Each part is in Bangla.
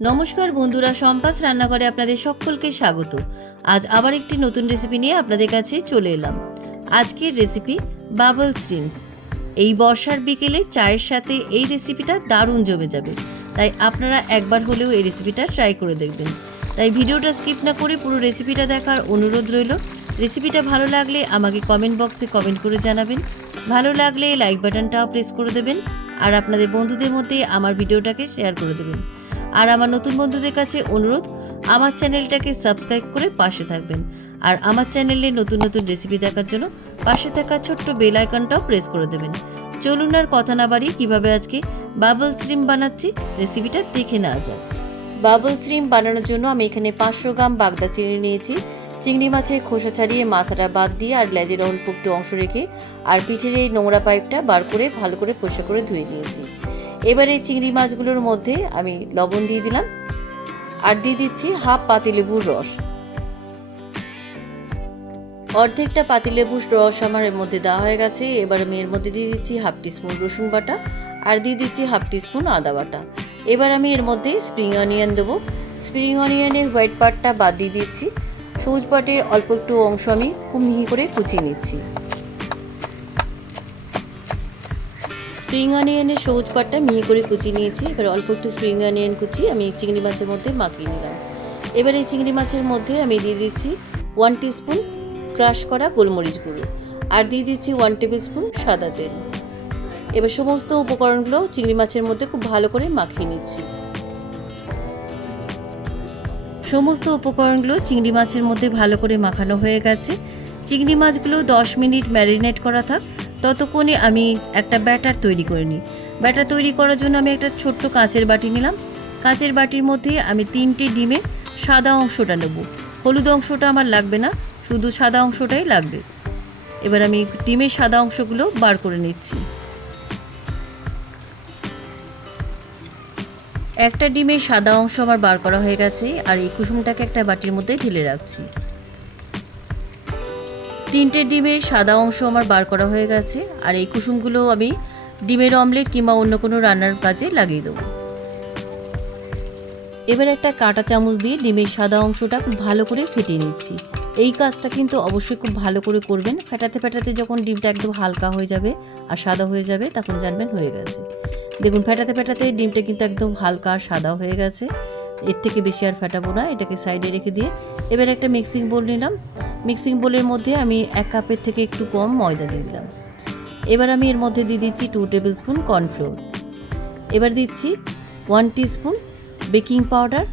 নমস্কার বন্ধুরা, সম্পাস রান্নাঘরে আপনাদের সকলকে স্বাগত। আজ আবার একটি নতুন রেসিপি নিয়ে আপনাদের কাছে চলে এলাম। আজকের রেসিপি বাবল স্টিমস। এই বর্ষার বিকেলে চায়ের সাথে এই রেসিপিটা দারুণ জমে যাবে, তাই আপনারা একবার হলেও এই রেসিপিটা ট্রাই করে দেখবেন। তাই ভিডিওটা স্কিপ না করে পুরো রেসিপিটা দেখার অনুরোধ রইল। রেসিপিটা ভালো লাগলে আমাকে কমেন্ট বক্সে কমেন্ট করে জানাবেন। ভালো লাগলে লাইক বাটনটাও প্রেস করে দেবেন, আর আপনাদের বন্ধুদের মধ্যে আমার ভিডিওটাকে শেয়ার করে দেবেন। আর আমার নতুন বন্ধুদের কাছে অনুরোধ, আমার চ্যানেলটাকে সাবস্ক্রাইব করে পাশে থাকবেন। আর আমার চ্যানেলে নতুন নতুন রেসিপি দেখার জন্য পাশে থাকা ছোট্ট বেল আইকনটাও প্রেস করে দেবেন। চলুন আর কথা না বাড়িয়ে কীভাবে আজকে বাবল স্টিম বানাচ্ছি রেসিপিটা দেখে নেওয়া যাক। বাবল স্টিম বানানোর জন্য আমি এখানে 500 গ্রাম বাগদা চিংড়ি নিয়েছি। চিংড়ি মাছের খোসা ছাড়িয়ে মাথাটা বাদ দিয়ে আর লেজের অল্প একটু অংশ রেখে আর পিঠের এই নোংরা পাইপটা বার করে ভালো করে পরিষ্কার করে ধুয়ে নিয়েছি। এবার এই চিংড়ি মাছগুলোর মধ্যে আমি লবণ দিয়ে দিলাম আর দিয়ে দিচ্ছি হাফ পাতিলেবুর রস। অর্ধেকটা পাতিলেবুর রস আমার এর মধ্যে দেওয়া হয়ে গেছে। এবার আমি এর মধ্যে দিয়ে দিচ্ছি হাফ টিস্পুন রসুন বাটা আর দিয়ে দিচ্ছি হাফ টিস্পুন আদা বাটা। এবার আমি এর মধ্যে স্প্রিং অনিয়ন দেবো। স্প্রিং অনিয়নের হোয়াইট পার্টটা বাদ দিয়ে দিচ্ছি। সবুজ পাটে অল্প একটু অংশ আমি খুব মিহি করে কুচিয়ে নিচ্ছি। স্প্রিং অনিয়নের সবুজ পাটটা মিহি করে কুচিয়ে নিয়েছি। এবার অল্প একটু স্প্রিং অনিয়ন কুচি আমি চিংড়ি মাছের মধ্যে মাখিয়ে নিলাম। এবার এই চিংড়ি মাছের মধ্যে আমি দিয়ে দিচ্ছি 1 টিস্পুন ক্রাশ করা গোলমরিচ গুঁড়ো আর দিয়ে দিচ্ছি 1 টেবিল স্পুন সাদা তেল। এবার সমস্ত উপকরণগুলো চিংড়ি মাছের মধ্যে খুব ভালো করে মাখিয়ে নিচ্ছি। সমস্ত উপকরণগুলো চিংড়ি মাছের মধ্যে ভালো করে মাখানো হয়ে গেছে। চিংড়ি মাছগুলো 10 মিনিট ম্যারিনেট করা থাক, ততক্ষণে আমি একটা ব্যাটার তৈরি করে নিই। ব্যাটার তৈরি করার জন্য আমি একটা ছোট্ট কাঁচের বাটি নিলাম। কাঁচের বাটির মধ্যে আমি 3টে ডিমের সাদা অংশটা নেব। হলুদ অংশটা আমার লাগবে না, শুধু সাদা অংশটাই লাগবে। এবার আমি ডিমের সাদা অংশগুলো বার করে নিচ্ছি। একটা ডিমের সাদা অংশ আমার বার করা হয়ে গেছে আর এই কুসুমটাকে একটা বাটির মধ্যে ঢেলে রাখছি। 3টে ডিমের সাদা অংশ আমার বার করা হয়ে গেছে আর এই কুসুমগুলো আমি ডিমের অমলেট কিংবা অন্য কোনো রান্নার কাজে লাগিয়ে দেবো। এবার একটা কাঁটা চামচ দিয়ে ডিমের সাদা অংশটা খুব ভালো করে ফেটিয়ে নিচ্ছি। এই কাজটা কিন্তু অবশ্যই খুব ভালো করে করবেন। ফেটাতে ফেটাতে যখন ডিমটা একদম হালকা হয়ে যাবে আর সাদা হয়ে যাবে তখন জানবেন হয়ে গেছে। দেখুন ফেটাতে ফেটাতে ডিমটা কিন্তু একদম হালকা আর সাদা হয়ে গেছে। এর থেকে বেশি আর ফেটাবো না, এটাকে সাইডে রেখে দিয়ে এবার একটা মিক্সিং বোল নিলাম। মিক্সিং বোলের মধ্যে আমি 1 কাপের থেকে একটু কম ময়দা দিয়ে দিলাম। এবার আমি এর মধ্যে দিয়ে দিচ্ছি 2 টেবিল স্পুন কর্নফ্লোর। এবার দিচ্ছি 1 টিস্পুন বেকিং পাউডার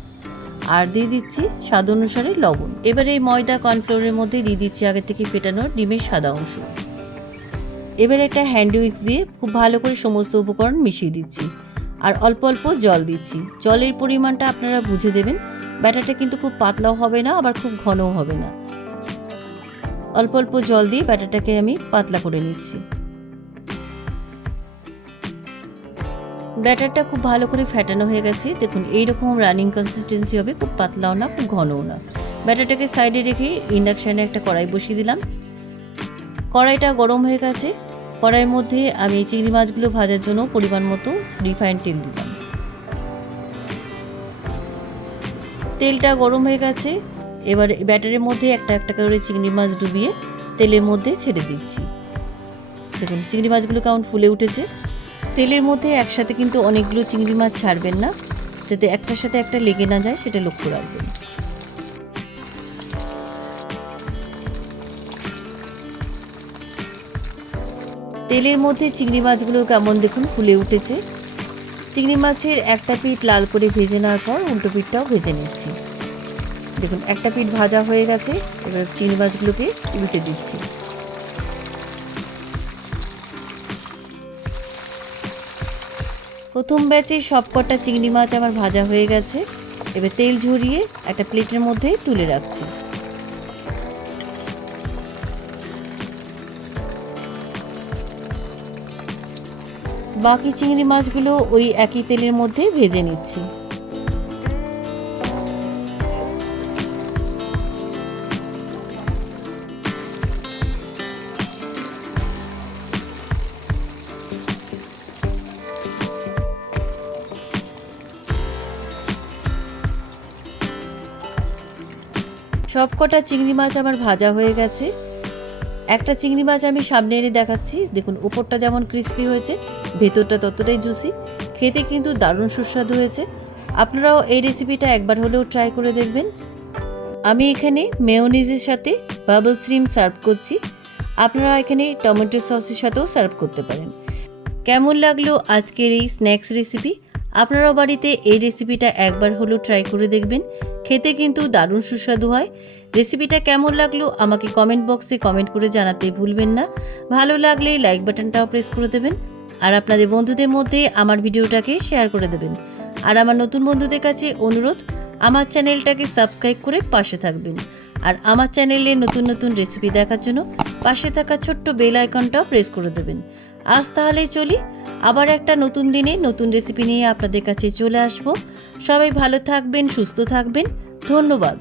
আর দিয়ে দিচ্ছি স্বাদ অনুসারে লবণ। এবার এই ময়দা কর্নফ্লোরের মধ্যে দিয়ে দিচ্ছি আগে থেকে ফেটানো ডিমের সাদা অংশ। এবার একটা হ্যান্ড উইক্স দিয়ে খুব ভালো করে সমস্ত উপকরণ মিশিয়ে দিচ্ছি আর অল্প অল্প জল দিচ্ছি। জলের পরিমাণটা আপনারা বুঝে দেবেন। ব্যাটারটা কিন্তু খুব পাতলাও হবে না আবার খুব ঘনও হবে না। অল্প অল্প জল দিয়ে ব্যাটারটাকে আমি পাতলা করে নিচ্ছি। ব্যাটারটা খুব ভালো করে ফেটানো হয়ে গেছে। দেখুন এইরকম রানিং কনসিস্টেন্সি হবে, খুব পাতলাও না খুব ঘনও না। ব্যাটারটাকে সাইডে রেখে ইন্ডাকশানে একটা কড়াই বসিয়ে দিলাম। কড়াইটা গরম হয়ে গেছে। কড়াইয়ের মধ্যে আমি চিংড়ি মাছগুলো ভাজার জন্য পরিমাণ মতো রিফাইন্ড তেল দিলাম। তেলটা গরম হয়ে গেছে। এবার ব্যাটারের মধ্যে একটা একটা করে চিংড়ি মাছ ডুবিয়ে তেলের মধ্যে ছেড়ে দিচ্ছি। দেখুন চিংড়ি মাছগুলো কেমন ফুলে উঠেছে। তেলের মধ্যে একসাথে কিন্তু অনেকগুলো চিংড়ি মাছ ছাড়বেন না, যাতে একটার সাথে একটা লেগে না যায় সেটা লক্ষ্য রাখবেন। তেলের মধ্যে চিংড়ি মাছগুলো কেমন দেখুন ফুলে উঠেছে। চিংড়ি মাছের একটা পিঠ লাল করে ভেজে নেওয়ার পর উল্টো পিঠটাও ভেজে নিচ্ছি। দেখুন একটা পিঠ ভাজা হয়ে গেছে। এবার চিংড়ি মাছগুলোকে উল্টে দিচ্ছি। প্রথম ব্যাচে সবকটা চিংড়ি মাছ আমার ভাজা হয়ে গেছে। এবার তেল ঝরিয়ে একটা প্লেটের মধ্যে তুলে রাখছি। বাকি চিংড়ি মাছগুলো ওই একই তেলের মধ্যে ভেজে নিচ্ছি। সবকটা চিংড়ি মাছ আমার ভাজা হয়ে গেছে। একটা চিংড়ি মাছ আমি সামনে এনে দেখাচ্ছি। দেখুন উপরটা যেমন ক্রিস্পি হয়েছে, ভেতরটা ততটাই জুসি। খেতে কিন্তু দারুণ সুস্বাদু হয়েছে। আপনারাও এই রেসিপিটা একবার হলেও ট্রাই করে দেখবেন। আমি এখানে মেয়োনিজের সাথে বাবল শ্রিম সার্ভ করছি। আপনারা এখানে টমেটো সসের সাথেও সার্ভ করতে পারেন। কেমন লাগলো আজকের এই স্ন্যাক্স রেসিপি? আপনারাও বাড়িতে এই রেসিপিটা একবার হলেও ট্রাই করে দেখবেন। খেতে কিন্তু দারুণ সুস্বাদু হয়। রেসিপিটা কেমন লাগলো আমাকে কমেন্ট বক্সে কমেন্ট করে জানাতে ভুলবেন না। ভালো লাগলে লাইক বাটনটাও প্রেস করে দেবেন, আর আপনাদের বন্ধুদের মধ্যে আমার ভিডিওটাকে শেয়ার করে দেবেন। আর আমার নতুন বন্ধুদের কাছে অনুরোধ, আমার চ্যানেলটাকে সাবস্ক্রাইব করে পাশে থাকবেন। আর আমার চ্যানেলে নতুন নতুন রেসিপি দেখার জন্য পাশে থাকা ছোট্ট বেল আইকনটাও প্রেস করে দেবেন। আজ তাহলে চলি, আবার একটা নতুন দিনে নতুন রেসিপি নিয়ে আপনাদের কাছে চলে আসব। সবাই ভালো থাকবেন, সুস্থ থাকবেন। ধন্যবাদ।